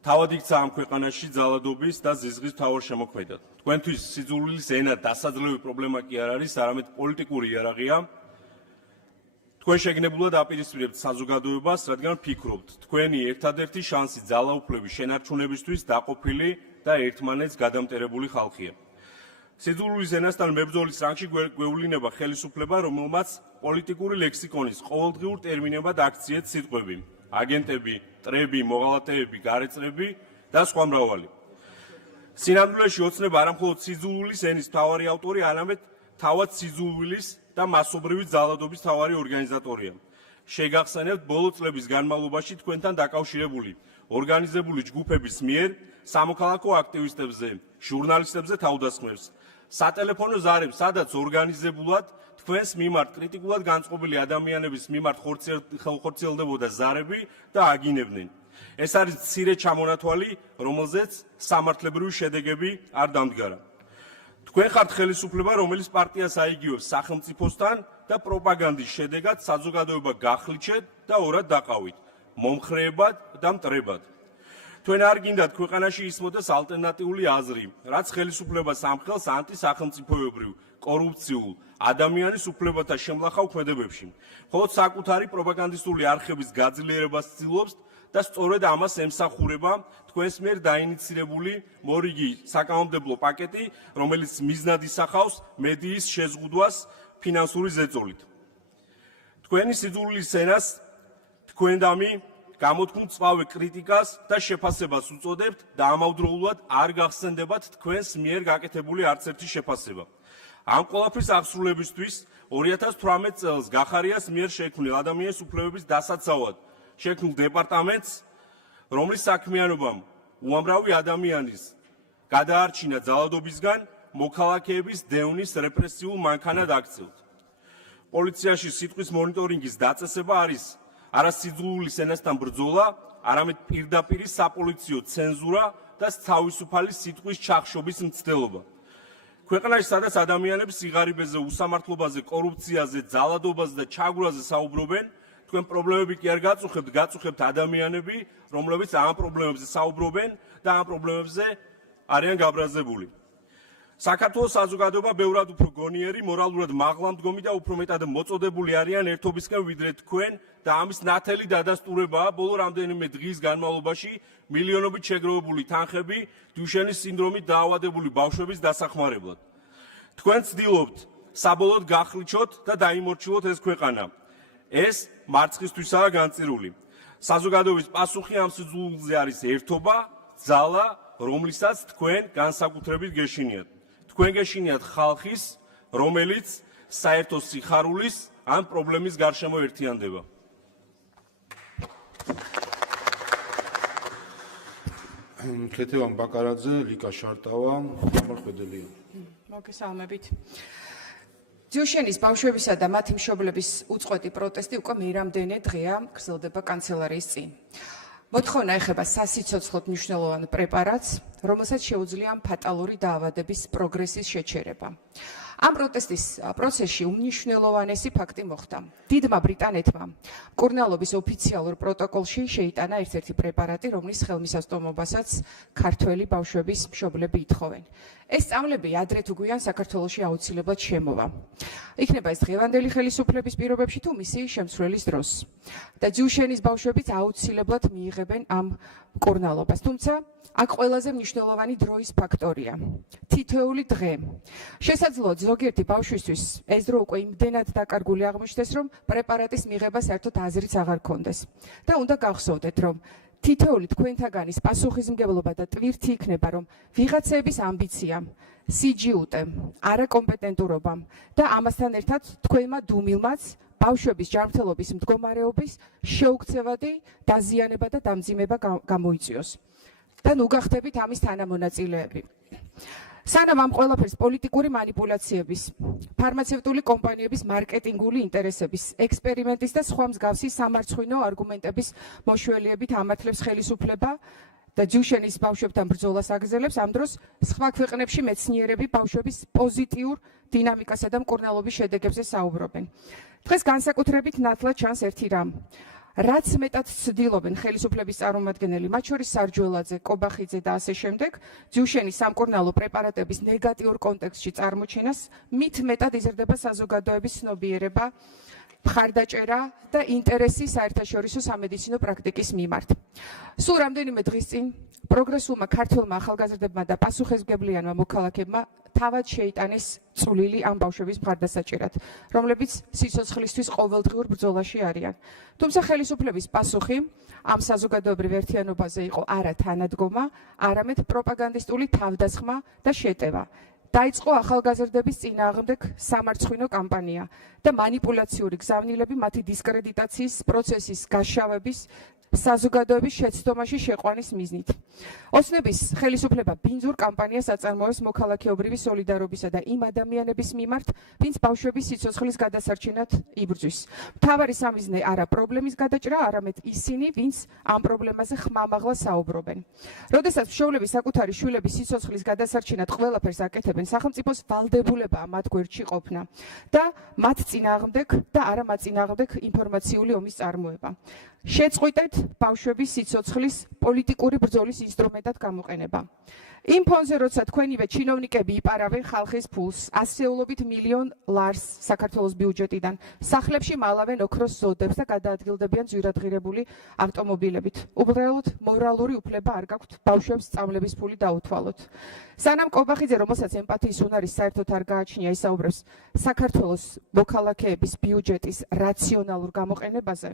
თავად იქცა ამ ქვეყანაში ძალადობის და ზიზღის მთავარ შემოქმედად. თქვენთვის სიძულვილის ენა დასაძლევი პრობლემა კი არ არის, არამედ პოლიტიკური იარაღია. თქვენ შეგნებულად აპირისპირებთ საზოგადოებას, რადგან ფიქრობთ, თქვენი ერთადერთი შანსი ძალაუფლების შენარჩუნებისთვის დაყოფილი და ერთმანეთს გადამტერებული ხალხია. სიძულვილის ენასთან მებრძოლის რანგში გვევლინება ხელისუფლება, რომელმაც პოლიტიკური ლექსიკონის ყოველდღიურ ტერმინებად აქციეთ სიტყვები: აგენტები, ტრები, მოღალატეები, გარეწრები და სხვა მრავალი. სინამდვილეში ოცნება არა მხოლოდ სიძულვილის ენის მთავარი ავტორი, არამედ თავად სიძულვილის და მასობრივი ძალადობის მთავარი ორგანიზატორია. შეგახსენებთ ბოლო წლების განმავლობაში თქვენთან დაკავშირებული ორგანიზებული ჯგუფების მიერ სამოქალაქო აქტივისტებზე, ჟურნალისტებზე თავდასხმებს, სატელეფონო ზარებს, სადაც ორგანიზებულად თქვენს მიმართ კრიტიკულად განწყობილი ადამიანების მიმართ ხორციელდებოდა ზარები და აგინებდნენ. ეს არის მცირე ჩამონათვალი, რომელზეც სამართლებრივი შედეგები არ დამდგარა. თქვენ ხართ ხელისუფლება, რომელიც პარტიას აიგივებს სახელმწიფოსთან და პროპაგანდის შედეგად საზოგადოება გახლიჩეთ და ორად დაყავით, მომხრეებად და მტრებად. თქვენ არ გინდათ ქვეყანაში ისმოდეს ალტერნატიული აზრი, რაც ხელისუფლებას ამხელს ანტისახელმწიფოებრივ, კორუფციულ, ადამიანის უფლებათა შემლახავ ქმედებებში. მხოლოდ საკუთარი პროპაგანდისტული არხების გაძლიერებას ცდილობს და სწორედ ამას ემსახურება თქვენს მიერ დაინიცირებული მორიგი საკანონმდებლო პაკეტი, რომელიც მიზნად ისახავს მედიის შეზღუდვას ფინანსური ზეწოლით. თქვენი სიძულვილის ენას თქვენდამი გამოთქმულწვავე კრიტიკას და შეფასებას უწოდებთ და ამავდროულად არ გახსენდებათ თქვენს მიერ გაკეთებული არც ერთი შეფასება. ამ ყველაფრის აღსრულებისთვის 2018 წელს გახარიას მიერ შექმნილ ადამიანის უფლებების დასაცავად შექმნილ დეპარტამენტს, რომლის საქმიანობამ უამრავი ადამიანის გადაარჩინა ძალადობისგან მოქალაქეების დევნის რეპრესიულ მანქანად აქცევთ. პოლიციაში სიტყვის მონიტორინგის დაწესება არის არა სიძულვილის ენასთან ბრძოლა, არამედ პირდაპირი საპოლიციო ცენზურა და თავისუფალი სიტყვის ჩახშობის მცდელობა. ქვეყანაში, სადაც ადამიანები სიღარიბეზე, უსამართლობაზე, კორუფციაზე, ძალადობაზე და ჩაგვრაზე საუბრობენ, თქვენ პრობლემები კი არ გაწუხებთ ადამიანები, რომლებიც ამ პრობლემებზე საუბრობენ და ამ პრობლემებზე არიან გაბრაზებული. საქართველოს საზოგადოება ბევრად უფრო გონიერი, მორალურად მაღლამდგომი და უფრო მეტად მოწოდებული არიან ერთობისკენ ვიდრე თქვენ და ამის ნათელი დადასტურებაა ბოლო რამდენიმე დღის განმავლობაში მილიონობით შეგროვებული თანხები დუშენის სინდრომით დაავადებული ბავშვების დასახმარებლად. თქვენ ცდილობთ საბოლოოდ გახლიჩოთ და დაიმორჩილოთ ეს ქვეყანა. ეს მარცხისთვისაა განწირული. საზოგადოების პასუხი ამ სიძულვილზე არის ერთობა, ძალა, რომლისაც თქვენ განსაკუთრებით გეშინიათ. თქვენ გეშინიათ ხალხის, რომელიც საერთო სიხარულის ან პრობლემის გარშემო ერთიანდება. ქეთევან ბაკარაძე, ლიკა შარტავა, გამარხვედელია. მოგესალმებით. ძიუშენის ბავშვებისა და მათი მშობლების უწყვეტი პროტესტი უკვე მერამდენე დღეა გრძელდება კანცელარიის წინ. მოთხოვნა ეხება სასიცოცხლოდ მნიშვნელოვან პრეპარატს, რომელსაც შეუძლია ფატალური დაავადების პროგრესის შეჩერება. ამ პროტესტის პროცესში უმნიშვნელოვანესი ფაქტი მოხდა. დიდმა ბრიტანეთმა მკურნალობის ოფიციალურ პროტოკოლში შეიტანა ერთ-ერთი პრეპარატი, რომლის ხელმისაწვდომობასაც ქართველი ბავშვების მშობლები ითხოვენ. ეს სწავლები ადრე თუ გვიან საქართველოში აუცილებლად შემოვა. იქნება ეს დღევანდელი ხელისუფლების პირობებში თუ მისი შემცვლელის დროს. და ძიუშენის ბავშვებიც აუცილებლად მიიღებენ ამ მკურნალობას. თუმცა აქ ყველაზე მნიშვნელოვანი დროის ფაქტორია. თითოეული დღე. შესაძლოა ზოგიერთი ბავშვისთვის ეს დრო უკვე იმდენად დაკარგული აღმოჩნდეს, რომ პრეპარატის მიღება საერთოდ აზრიც აღარ ქონდეს. და უნდა გავხსოვდეთ, რომ თითოეული თქვენთაგანის პასუხისმგებლობა და ტვირთი იქნება, რომ ვიღაცების ამბიციამ, სიჯიუტემ, არაკომპეტენტურობამ და ამასთან ერთად თქვენმა დუმილმაც ბავშვების ჯანმრთელობის მდგომარეობის შეუქცევადი დაზიანება და დამძიმება გამოიწვიოს. და ნუ გახდებით ამის თანამონაწილეები. სანამ ამ ყველაფერს პოლიტიკური манипуляციების, ფარმაცევტული კომპანიების მარკეტინგული ინტერესების, ექსპერიმენტის და სხვა მსგავსი სამარცხვინო არგუმენტების მოშველიებით ამართლებს ხელისუფლება და ძიუშენის ბავშვებთან ბრძოლას აგრძელებს, ამ დროს სხვა ქვეყნებში მეცნიერები ბავშვების პოზიტიურ დინამიკასა და მკურნალობის შედეგებზე საუბრობენ. დღეს განსაკუთრებით ნათლად ჩანს ერთი რამ. რაც მეტად ცდილობენ ხელისუფლების წარმომადგენელი, მათ შორის სარჯველაძე, კობახიძე და ასე შემდეგ, ძიუშენის სამკურნალო პრეპარატების ნეგატიურ კონტექსტში წარმოჩენას, მით მეტად იზრდება საზოგადოების ცნობიერება, მხარდაჭერა და ინტერესი საერთაშორისო სამედიცინო პრაქტიკის მიმართ. სულ რამდენიმე დღის წინ პროგრესულმა ქართველმა ახალგაზრდებმა და პასუხისმგებლიანმა მოქალაქეებმა თავად შეიტანეს წვლილი ამ ბავშვების მხარდასაჭერად, რომლებიც სიცოცხლისთვის ყოველდღიურ ბრძოლაში არიან. თუმცა ხელისუფლების პასუხი ამ საზოგადოებრივ ერთიანობაზე იყო არა თანადგომა, არამედ პროპაგანდისტული თავდასხმა და შეტევა. დაიწყო ახალგაზრდების წინააღმდეგ სამარცხვინო კამპანია და манипуляციური გზავნილები მათი დისკრედიტაციის პროცესის გაშავების საზოგადოების შეცდომაში შეყვანის მიზნით. ოცნების ხელისუფლება ბინძურ კამპანიას აწარმოებს მოქალაქეობრივი სოლიდარობისა და იმ ადამიანების მიმართ, ვინც ბავშვების სიცოცხლის გადასარჩენად იბრძვის. მთავარი სამიზნე არა პრობლემის გადაჭრა, არამედ ისინი, ვინც ამ პრობლემაზე ხმამაღლა საუბრობენ. როდესაც მშობლები საკუთარი შვილების სიცოცხლის გადასარჩენად ყველაფერს აკეთებენ, სახელმწიფოს ვალდებულებაა მათ გვერდში ყოფნა და მათ წინააღმდეგ და არა მათ წინააღმდეგ ინფორმაციული ომის წარმოება. შეწყვიტეთ ბავშვების სიცოცხლის პოლიტიკური ბრძოლის ინსტრუმენტად გამოყენება. იმ ფონზე, როცა თქვენივე ჩინოვნიკები იპარავენ ხალხის ფულს, ასეულობით მილიონ ლარს საქართველოს ბიუჯეტიდან, სახლებში მალავენ ოქროს ზოდებს და გადაადგილდებიან ძვირადღირებული ავტომობილებით. უბრალოდ მორალური უფლება არ გაქვთ ბავშვებს სწავლების ფული დაუთვალოთ. სანამ კობახიძე, რომელსაც ემპათიის უნარის საერთოდ არ გააჩნია, ისაუბრებს საქართველოს მოქალაქეების ბიუჯეტის რაციონალურ გამოყენებაზე,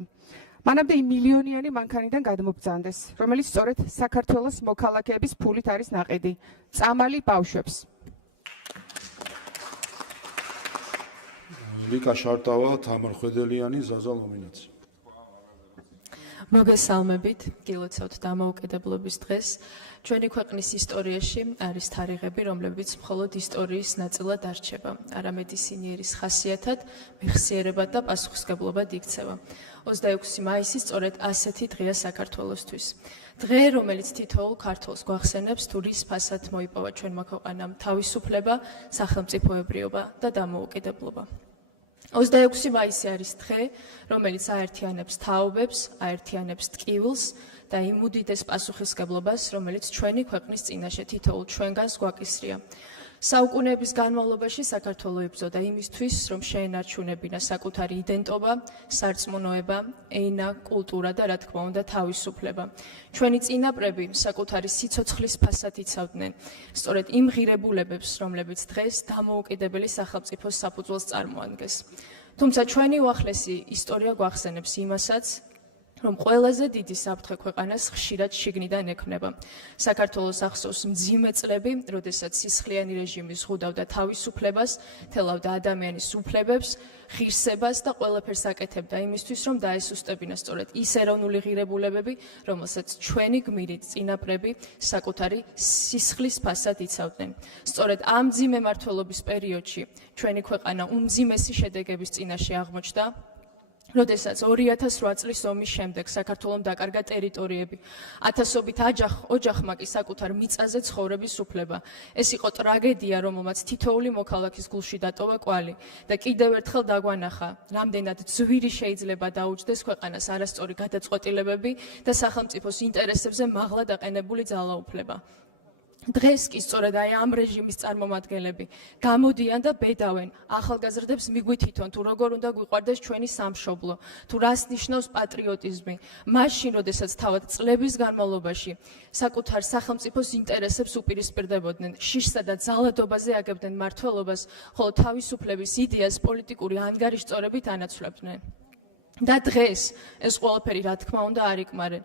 მანამდე იმ მილიონიანი მანქანიდან გადმოგბრძანდეს, რომელიც სწორედ საქართველოს მოქალაქეების ფულით არის ნაყიდი, წამალი ბავშვებს. ლიკა შარტავა, თამარ ხვედელიანი, ზაზა ნომინაცია. მოგესალმებით, გილოცავთ დამოუკიდებლობის დღეს. ჩვენი ქვეყნის ისტორიაში არის თარიღები, რომლებიც მხოლოდ ისტორიის ნაწილად არჩება, არამედ ისინი ერის ხასიათად, მეხსიერებად და პასუხისმგებლობად იქცევა. 26 მაისი სწორედ ასეთი დღეა საქართველოსთვის. დღე, რომელიც თითოეულ ქართველს გვახსენებს, თუ რის ფასად მოიპოვა ჩვენმა ქვეყანამ თავისუფლება, სახელმწიფოებრიობა და დამოუკიდებლობა. 26 მაისი არის დღე, რომელიც აერთიანებს თაობებს, აერთიანებს ტკივილს და იმ უდიდეს პასუხისმგებლობას, რომელიც ჩვენი ქვეყნის წინაშე თითოეულ ჩვენგანს გვაკისრია. საუკუნეების განმავლობაში საქართველო იბრძოდა იმისთვის, რომ შეენარჩუნებინა საკუთარი იდენტობა, სარწმუნოება, ენა, კულტურა და რა თქმა უნდა თავისუფლება. ჩვენი წინაპრები საკუთარი სიცოცხლის ფასად იცავდნენ სწორედ იმ ღირებულებებს, რომლებიც დღეს დამოუკიდებელი სახელმწიფოს საფუძველს წარმოადგენს. თუმცა ჩვენი უახლესი ისტორია გვახსენებს იმასაც, რომ ყველაზე დიდი საფრთხე ქვეყანას ხშირად შიგნიდან ექმნება. საქართველოს ახსოვს მძიმე წლები, როდესაც სისხლიანი რეჟიმი ზღუდავდა თავისუფლებას, თელავდა ადამიანის უფლებებს, ღირსებას და ყველაფერს აკეთებდა იმისთვის, რომ დაესუსტებინა სწორედ ის ეროვნული ღირებულებები, რომელსაც ჩვენი გმირი წინაპრები საკუთარი სისხლის ფასად იცავდნენ. სწორედ ამ მძიმე მმართველობის პერიოდში ჩვენი ქვეყანა უმძიმესი შედეგების წინაშე აღმოჩნდა, როდესაც 2008 წლის ომის შემდეგ საქართველომ დაკარგა ტერიტორიები, ათასობით ოჯახმა კი საკუთარ მიწაზე ცხოვრების უფლება. ეს იყო ტრაგედია, რომელმაც თითოეული მოქალაქის გულში დატოვა კვალი და კიდევ ერთხელ დაგვანახა, რამდენად ძვირი შეიძლება დაუჯდეს ქვეყანას არასწორი გადაწყვეტილებები და სახელმწიფოს ინტერესებზე მაღლა დაყენებული ძალაუფლება. დღეს კი სწორედ ამ რეჟიმის წარმომადგენლები გამოდიან და ბედავენ ახალგაზრდებს მიგვითითონ, თუ როგორ უნდა გვიყვარდეს ჩვენი სამშობლო, თუ რას ნიშნავს პატრიოტიზმი. მაშინ, როდესაც თავად წლების განმავლობაში საკუთარ სახელმწიფოს ინტერესებს უპირისპირდებოდნენ, შიშსა და ძალადობაზე აგებდნენ მმართველობას, ხოლო თავისუფლების იდეას პოლიტიკური ანგარიშწორებით ანაცვლებდნენ. და დღეს ეს ყველაფერი რა თქმა უნდა არ იკმარენ.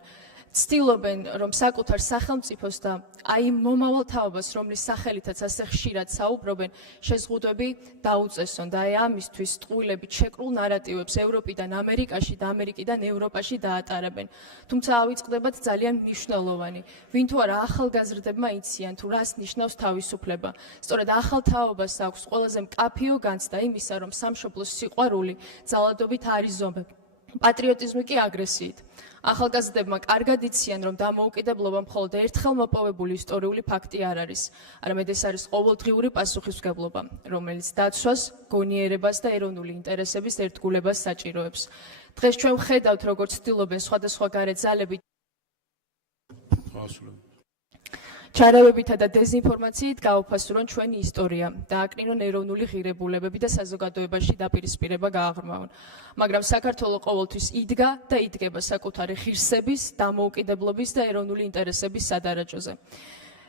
ცდილობენ, რომ საკუთარ სახელმწიფოს და აი მომავალ თაობას, რომლის სახელითაც ასე ხშირად საუბრობენ, შეზღუდვები დაუწესონ და აი ამისთვის ტყუილებით შეკრულ ნარატივებს ევროპიდან ამერიკაში და ამერიკიდან ევროპაში დაატარებენ. თუმცა ავიწყდებათ ძალიან მნიშვნელოვანი. ვინ თუ არა ახალგაზრდებმა იციან, თუ რას ნიშნავს თავისუფლება. სწორედ ახალ თაობას აქვს ყველაზე მკაფიო განცდა იმისა, რომ სამშობლოს სიყვარული ძალადობით არ იზომება. პატრიოტიზმი კი აგრესიით. ახალგაზრდებმა კარგად იციან, რომ დამოუკიდებლობა მხოლოდ ერთხელ მოპოვებული ისტორიული ფაქტი არ არის, არამედ ეს არის ყოველდღიური პასუხისმგებლობა, რომელიც დაცვას, გონიერებას და ეროვნული ინტერესების ერთგულებას საჭიროებს. დღეს ჩვენ ვხედავთ, როგორც ცდილობენ სხვადასხვა გარე ძალები ჩარევებითა და დეზინფორმაციით გაუფასურონ ჩვენი ისტორია, დააკნინონ ეროვნული ღირებულებები და საზოგადოებაში დაპირისპირება გააღრმავონ. მაგრამ საქართველო ყოველთვის იდგა და იდგება საკუთარი ღირსების, დამოუკიდებლობის და ეროვნული ინტერესების სადარაჯოზე.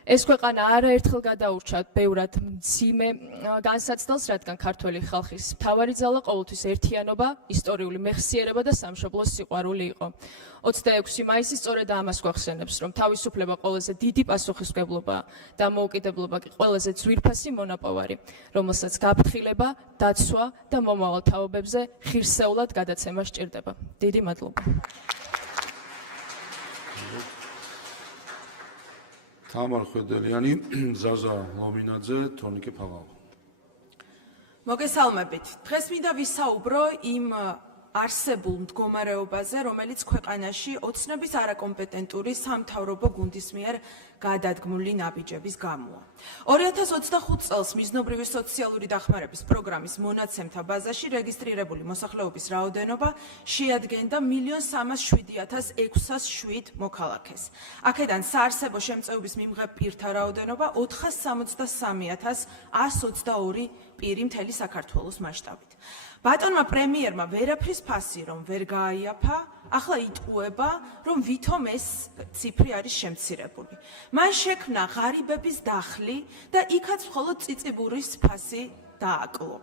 ეს ქვეყანა არაერთხელ გადაურჩა ბევრად მძიმე განსაცდელს, რადგან ქართველი ხალხის მთავარი ძალა ყოველთვის ერთიანობა, ისტორიული მეხსიერება და სამშობლოს სიყვარული იყო. 26 მაისი სწორედ ამას გვახსენებს, რომ თავისუფლება ყველაზე დიდი პასუხისმგებლობაა, დამოუკიდებლობა კი ყველაზე ძვირფასი მონაპოვარი, რომელსაც გაფრთხილება, დაცვა და მომავალ თაობებზე ღირსეულად გადაცემა სჭირდება. დიდი მადლობა. თამარ ხვედელიანი, ზაზა ლომინაძე, თონიკე ფაღავა. მოგესალმებით. დღეს მინდა ვისაუბრო იმ არსებულ მდგომარეობაზე, რომელიც ქვეყანაში ოცნების არაკომპეტენტური სამთავრობო გუნდის მიერ გადადგმული ნაბიჯების გამოა. 2025 წელს მიზნობრივი სოციალური დახმარების პროგრამის მონაცემთა ბაზაში რეგისტრირებული მოსახლეობის რაოდენობა შეადგენდა 1.307.607 მოქალაქეს. აქედან საარსებო შემწეობის მიმღებ პირთა რაოდენობა 463.122 პირი მთელი საქართველოს მასშტაბით. ბატონმა პრემიერმა ვერაფრის ფასი რომ ვერ გააიაფა, ახლა იტყუება, რომ ვითომ ეს ციფრი არის შემცირებული. მან შექმნა ღარიბების დახლი და იქაც მხოლოდ წიწიბურის ფასი დააკლო.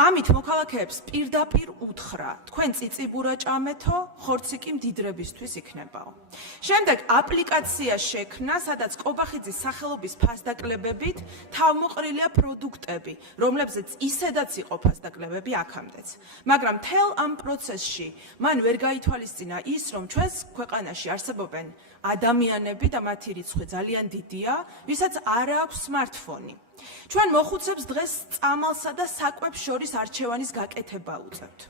ამით მოქალაქეებს პირდაპირ უთხრა, თქვენ წიწიბურა ჭამეთო, ხორცი კი მდიდრებისთვის იქნებაო. შემდეგ აპლიკაცია შექმნა, სადაც კობახიძის სახელობის ფასდაკლებებით თავმოყრილია პროდუქტები, რომლებზეც ისედაც იყო ფასდაკლებები აქამდეც. მაგრამ მთელ ამ პროცესში მან ვერ გაითვალისწინა ის, რომ ჩვენს ქვეყანაში არსებობენ ადამიანები და მათი რიცხვი ძალიან დიდია, ვისაც არ აქვს smartphone. ჩვენ მოხუცებს დღეს წამალსა და საკვებს შორის არჩევანის გაკეთება უწევთ.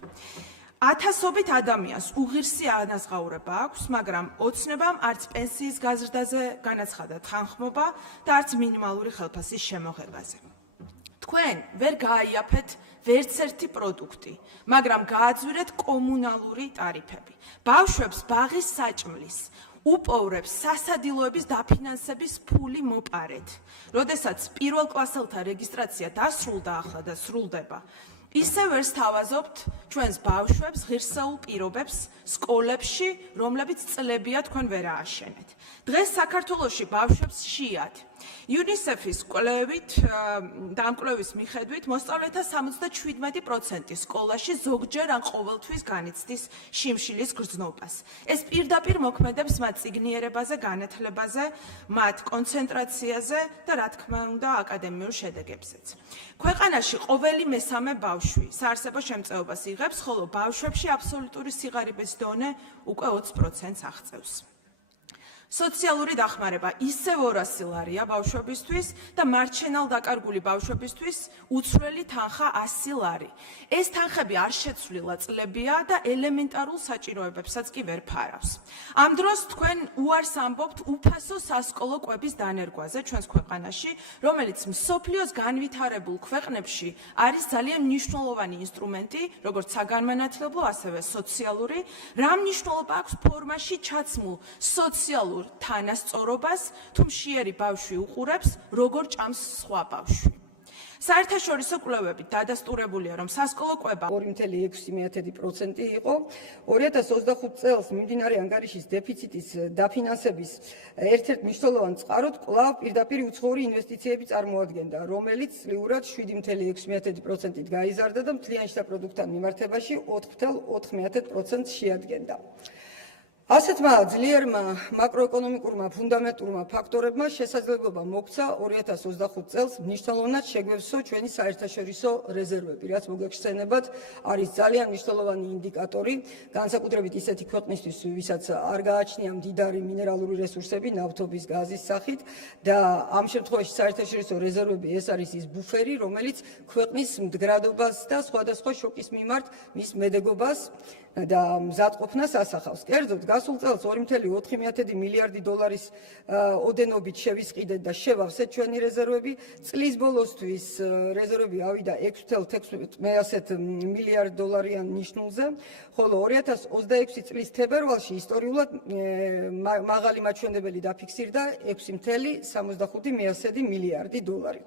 ათასობით ადამიანს უღირსი ანაზღაურება აქვს, მაგრამ ოცნებამ არც პენსიის გაზრდაზე განაცხადა თანხმობა და არც მინიმალური ხელფასის შემოღებაზე. თქვენ ვერ გააიაფეთ ვერც ერთი პროდუქტი, მაგრამ გააძვირეთ კომუნალური ტარიფები. ბავშვებს ბაღის საჭმლის უპოვრებს სასადილოების დაფინანსების ფული მოპარეთ. როდესაც პირველ კლასელთა რეგისტრაცია დასრულდა ახლა და სრულდება, ისე ვერ სთავაზობთ ჩვენს ბავშვებს ღირსეულ პირობებს სკოლებში, რომლებიც წლებია თქვენ ვერ ააშენეთ. დღეს საქართველოში ბავშვებს შეიათ. UNICEF-ის კვლევის მიხედვით მოსწავლეთა 77% სკოლაში ზოგჯერ ან ყოველთვის განიცდის შიმშილის გრძნობას. ეს პირდაპირ მოქმედებს მათ წიგნიერებაზე, განათლებაზე, მათ კონცენტრაციაზე და რა თქმა უნდა აკადემიურ შედეგებზეც. ქვეყანაში ყოველი მესამე ბავშვი საარსებო შემწეობას იღებს, ხოლო ბავშვებში აბსოლუტური სიღარიბის დონე უკვე 20%-ს აღწევს. სოციალური დახმარება ისევ 200 ლარია ბავშვებისთვის და მარჩენალ დაკარგული ბავშვებისთვის უცვლელი თანხა 100 ლარი. ეს თანხები არ შეცვლილა წლებია და ელემენტარულ საჭიროებებსაც კი ვერ ფარავს. ამ დროს თქვენ უარს ამბობთ უფასო სასკოლო კვების დანერგვაზე ჩვენს ქვეყანაში, რომელიც მსოფლიოს განვითარებულ ქვეყნებში არის ძალიან მნიშვნელოვანი ინსტრუმენტი, როგორც საგანმანათლებლო, ასევე სოციალური, რა მნიშვნელობა აქვს ფორმაში ჩაცმულ სოციალურ თანასწორობას, თუ მშიერი ბავშვი უყურებს, როგორ ჭამს სხვა ბავშვი. საერთაშორისო კვლევებით დადასტურებულია, რომ სასკოლო კვება 2.6% იყო. 2025 წელს მიმდინარე ანგარიშის დეფიციტის დაფინანსების ერთ-ერთ მნიშვნელოვან წყაროდ კვლავ პირდაპირ უცხოური ინვესტიციები წარმოადგენდა, რომელიც წლიურად 7.6%-ით გაიზარდა და მთლიან შიდა პროდუქტთან მიმართებაში 4.4% შეადგენდა. ასეთმა ძლიერმა მაკროეკონომიკურმა ფუნდამენტურმა ფაქტორებმა შესაძლებლობა მოგცა 2025 წელს მნიშვნელოვნად შეგვევსო ჩვენი საერთაშორისო რეზერვები, რაც მოგეხსენებათ, არის ძალიან მნიშვნელოვანი ინდიკატორი, განსაკუთრებით ისეთი ქვეყნისთვის, ვისაც არ გააჩნია მდიდარი მინერალური რესურსები, ნავთობის, გაზის სახით და ამ შემთხვევაში საერთაშორისო რეზერვები ეს არის ის ბუფერი, რომელიც ქვეყნის მდგრადობას და სხვადასხვა შოკის მიმართ მის მედეგობას და მზადყოფნას ასახავს. კერძოდ, გასულ წელს 2.4 მილიარდი დოლარის ოდენობით შევისყიდეთ და შევავსეთ ჩვენი რეზერვები. წლის ბოლოსთვის რეზერვები ავიდა 6.6 მილიარდ დოლარიან ნიშნულზე, ხოლო 2026 წლის თებერვალში ისტორიულად მაღალი მაჩვენებელი დაფიქსირდა 6.75 მილიარდი დოლარი.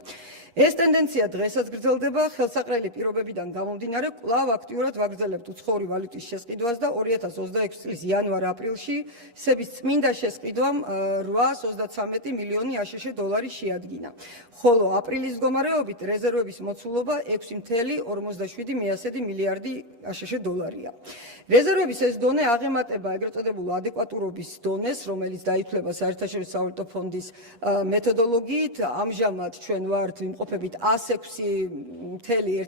ეს ტენდენცია დღესაც გრძელდება, ხელსაყრელი პირობებიდან გამომდინარე, კვლავ აქტიურად ვაგრძელებთ უცხოური ვალუტის შესყიდვას და 2026 წლის იანვარ-აპრილში სების წმინდა შესყიდვამ 833 მილიონი აშშ დოლარი შეადგინა. ხოლო აპრილის მდგომარეობით რეზერვების მოცულობა 6.57 მილიარდი აშშ დოლარია. რეზერვების ეს დონე აღემატება ეგრეთ წოდებულ ადეკვატურობის დონეს, რომელიც დაითვლება საერთაშორისო სავალუტო ფონდის მეთოდოლოგიით. ამჟამად ჩვენ ვართ იმყოფებით 106.1